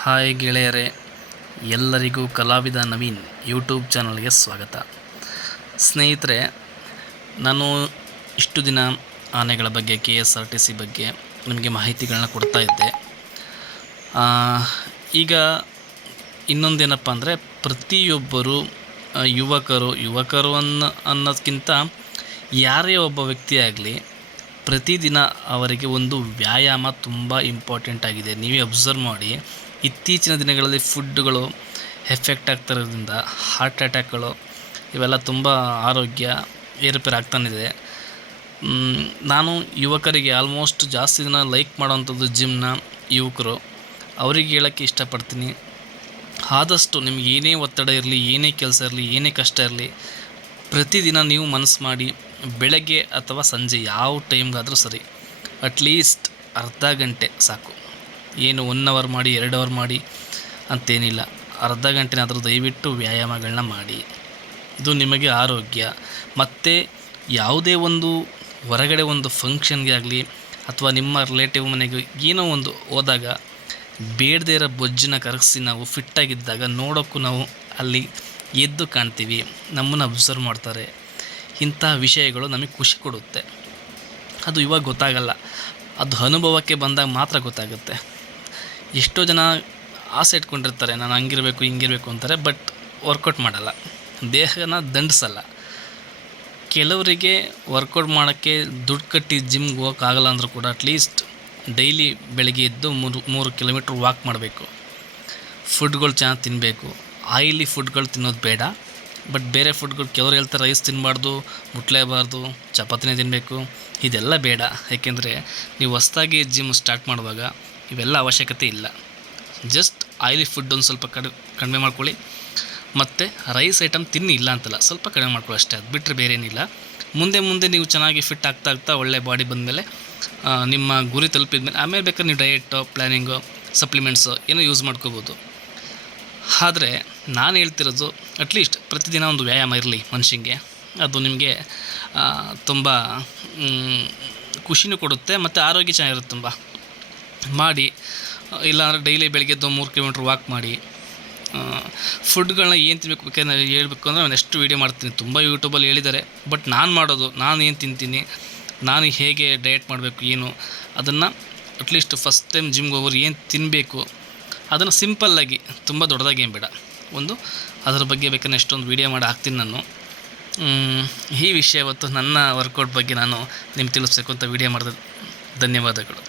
Hi ಗೆಳೆಯರೇ, ಎಲ್ಲರಿಗೂ ಕಲಾವಿದ ನವೀನ್ ಯೂಟ್ಯೂಬ್ ಚಾನಲ್ಗೆ ಸ್ವಾಗತ. ಸ್ನೇಹಿತರೆ, ನಾನು ಇಷ್ಟು ದಿನ ಆನೆಗಳ ಬಗ್ಗೆ, K S R T C ಬಗ್ಗೆ ನಿಮಗೆ ಮಾಹಿತಿಗಳನ್ನ ಕೊಡ್ತಾ ಇದ್ದೆ. ಈಗ ಇನ್ನೊಂದೇನಪ್ಪ ಅಂದರೆ, ಪ್ರತಿಯೊಬ್ಬರು ಯುವಕರು ಯುವಕರು ಅನ್ನ ಅನ್ನೋದಕ್ಕಿಂತ ಯಾರೇ ಒಬ್ಬ ವ್ಯಕ್ತಿ ಆಗಲಿ, ಪ್ರತಿದಿನ ಅವರಿಗೆ ಒಂದು ವ್ಯಾಯಾಮ ತುಂಬ ಇಂಪಾರ್ಟೆಂಟ್ ಆಗಿದೆ. ನೀವೇ ಅಬ್ಸರ್ವ್ ಮಾಡಿ ಇತ್ತೀಚಿನ ದಿನಗಳಲ್ಲಿ ಫುಡ್ಗಳು ಎಫೆಕ್ಟ್ ಆಗ್ತಿರೋದ್ರಿಂದ ಹಾರ್ಟ್ ಅಟ್ಯಾಕ್ಗಳು ಇವೆಲ್ಲ ತುಂಬ ಆರೋಗ್ಯ ಏರುಪೇರು ಆಗ್ತಾನಿದೆ ನಾನು ಯುವಕರಿಗೆ ಆಲ್ಮೋಸ್ಟ್ ಜಾಸ್ತಿ ದಿನ ಲೈಕ್ ಮಾಡೋವಂಥದ್ದು ಜಿಮ್ನ ಯುವಕರು, ಅವರಿಗೆ ಹೇಳೋಕ್ಕೆ ಇಷ್ಟಪಡ್ತೀನಿ. ಆದಷ್ಟು ನಿಮ್ಗೆ ಏನೇ ಒತ್ತಡ ಇರಲಿ, ಏನೇ ಕೆಲಸ ಇರಲಿ, ಏನೇ ಕಷ್ಟ ಇರಲಿ, ಪ್ರತಿದಿನ ನೀವು ಮನಸ್ಸು ಮಾಡಿ ಬೆಳಗ್ಗೆ ಅಥವಾ ಸಂಜೆ ಯಾವ ಟೈಮ್ಗಾದರೂ ಸರಿ, ಅಟ್ಲೀಸ್ಟ್ ಅರ್ಧ ಗಂಟೆ ಸಾಕು. ಏನು ಒನ್ ಅವರ್ ಮಾಡಿ, ಎರಡು ಅವರ್ ಮಾಡಿ ಅಂತೇನಿಲ್ಲ. ಅರ್ಧ ಗಂಟೆನಾದರೂ ದಯವಿಟ್ಟು ವ್ಯಾಯಾಮಗಳನ್ನ ಮಾಡಿ. ಇದು ನಿಮಗೆ ಆರೋಗ್ಯ. ಮತ್ತು ಯಾವುದೇ ಒಂದು ಹೊರಗಡೆ ಒಂದು ಫಂಕ್ಷನ್ಗೆ ಆಗಲಿ ಅಥವಾ ನಿಮ್ಮ ರಿಲೇಟಿವ್ ಮನೆಗೆ ಏನೋ ಒಂದು ಹೋದಾಗ ಬೇಡದೇ ಇರೋ ಬೊಜ್ಜನ್ನ ಕರಗಿಸಿ ನಾವು ಫಿಟ್ಟಾಗಿದ್ದಾಗ ನೋಡೋಕ್ಕೂ ನಾವು ಅಲ್ಲಿ ಎದ್ದು ಕಾಣ್ತೀವಿ. ನಮ್ಮನ್ನು ಅಬ್ಸರ್ವ್ ಮಾಡ್ತಾರೆ. ಇಂತಹ ವಿಷಯಗಳು ನಮಗೆ ಖುಷಿ ಕೊಡುತ್ತೆ. ಅದು ಇವಾಗ ಗೊತ್ತಾಗಲ್ಲ. ಅದು ಅನುಭವಕ್ಕೆ ಬಂದಾಗ ಮಾತ್ರ ಗೊತ್ತಾಗುತ್ತೆ. ಎಷ್ಟೋ ಜನ ಆಸೆ ಇಟ್ಕೊಂಡಿರ್ತಾರೆ, ನಾನು ಹಂಗಿರಬೇಕು, ಹಿಂಗಿರಬೇಕು ಅಂತಾರೆ, ಬಟ್ ವರ್ಕೌಟ್ ಮಾಡಲ್ಲ. ದೇಹನ ದಂಡಿಸಲ್ಲ. ಕೆಲವರಿಗೆ ವರ್ಕೌಟ್ ಮಾಡೋಕ್ಕೆ ದುಡ್ಡು ಕಟ್ಟಿ ಜಿಮ್ಗೆ ಹೋಗೋಕ್ಕಾಗಲ್ಲ ಅಂದರೂ ಕೂಡ ಅಟ್ಲೀಸ್ಟ್ ಡೈಲಿ ಬೆಳಗ್ಗೆ ಎದ್ದು ಮೂರು ಮೂರು ಕಿಲೋಮೀಟ್ರ್ ವಾಕ್ ಮಾಡಬೇಕು. ಫುಡ್ಗಳು ಚೆನ್ನಾಗಿ ತಿನ್ನಬೇಕು ಆಯಿಲಿ ಫುಡ್ಗಳು ತಿನ್ನೋದು ಬೇಡ. ಬಟ್ ಬೇರೆ ಫುಡ್ಗಳು ಕೆಲವ್ರು ಹೇಳ್ತಾರೆ ರೈಸ್ ತಿನ್ನಬಾರ್ದು ಮುಟ್ಲೇಬಾರ್ದು ಚಪಾತಿನೇ ತಿನ್ನಬೇಕು ಇದೆಲ್ಲ ಬೇಡ. ಯಾಕೆಂದರೆ ನೀವು ಹೊಸ್ದಾಗಿ ಜಿಮ್ ಸ್ಟಾರ್ಟ್ ಮಾಡುವಾಗ ಇವೆಲ್ಲ ಅವಶ್ಯಕತೆ ಇಲ್ಲ. ಜಸ್ಟ್ ಆಯಿಲಿ ಫುಡ್ ಒಂದು ಸ್ವಲ್ಪ ಕಡಿ, ಕಡಿಮೆ ಮಾಡ್ಕೊಳ್ಳಿ. ಮತ್ತು ರೈಸ್ ಐಟಮ್ ತಿನ್ನಿ ಇಲ್ಲ ಅಂತಲ್ಲ, ಸ್ವಲ್ಪ ಕಡಿಮೆ ಮಾಡ್ಕೊಳ್ಳಿ ಅಷ್ಟೇ. ಅದು ಬಿಟ್ಟರೆ ಬೇರೆ ಏನಿಲ್ಲ ಮುಂದೆ ಮುಂದೆ ನೀವು ಚೆನ್ನಾಗಿ ಫಿಟ್ ಆಗ್ತಾ ಆಗ್ತಾ ಒಳ್ಳೆ ಬಾಡಿ ಬಂದಮೇಲೆ ನಿಮ್ಮ ಗುರಿ ತಲುಪಿದ ಮೇಲೆ ಆಮೇಲೆ ಬೇಕಾದ್ರೆ ನೀವು ಡಯೆಟು ಪ್ಲ್ಯಾನಿಂಗು ಸಪ್ಲಿಮೆಂಟ್ಸು ಏನೋ ಯೂಸ್ ಮಾಡ್ಕೋಬೋದು. ಆದರೆ ನಾನು ಹೇಳ್ತಿರೋದು ಅಟ್ಲೀಸ್ಟ್ ಪ್ರತಿದಿನ ಒಂದು ವ್ಯಾಯಾಮ ಇರಲಿ ಮನುಷ್ಯಂಗೆ ಅದು ನಿಮಗೆ ತುಂಬ ಖುಷಿನೂ ಕೊಡುತ್ತೆ ಮತ್ತು ಆರೋಗ್ಯ ಚೆನ್ನಾಗಿರುತ್ತೆ ತುಂಬ. ಮಾಡಿ, ಇಲ್ಲಾಂದರೆ ಡೈಲಿ ಬೆಳಗ್ಗೆ ಎದ್ದು ಮೂರು ಕಿಲೋಮೀಟ್ರ್ ವಾಕ್ ಮಾಡಿ ಫುಡ್ಗಳನ್ನ ಏನು ತಿನ್ನಬೇಕು ಬೇಕಾದ್ರೆ ಹೇಳಬೇಕು ಅಂದರೆ ನಾನು ಎಷ್ಟು ವೀಡಿಯೋ ಮಾಡ್ತೀನಿ. ತುಂಬ ಯೂಟ್ಯೂಬಲ್ಲಿ ಹೇಳಿದ್ದಾರೆ ಬಟ್ ನಾನು ಮಾಡೋದು, ನಾನು ಏನು ತಿಂತೀನಿ, ನಾನು ಹೇಗೆ ಡಯಟ್ ಮಾಡಬೇಕು, ಏನು, ಅದನ್ನು ಅಟ್ಲೀಸ್ಟ್ ಫಸ್ಟ್ ಟೈಮ್ ಜಿಮ್ಗೆ ಹೋಗೋರು ಏನು ತಿನ್ನಬೇಕು ಅದನ್ನು ಸಿಂಪಲ್ಲಾಗಿ ತುಂಬ ದೊಡ್ಡದಾಗಿ ಏನು ಬೇಡ. ಒಂದು, ಅದರ ಬಗ್ಗೆ ಬೇಕಾದ್ರೆ ಎಷ್ಟೊಂದು ವೀಡಿಯೋ ಮಾಡಿ ಹಾಕ್ತೀನಿ ನಾನು. ಈ ವಿಷಯ ಇವತ್ತು ನನ್ನ ವರ್ಕೌಟ್ ಬಗ್ಗೆ ನಾನು ನಿಮ್ಗೆ ತಿಳಿಸ್ಬೇಕು ಅಂತ ವೀಡಿಯೋ ಮಾಡಿದೆ. ಧನ್ಯವಾದಗಳು.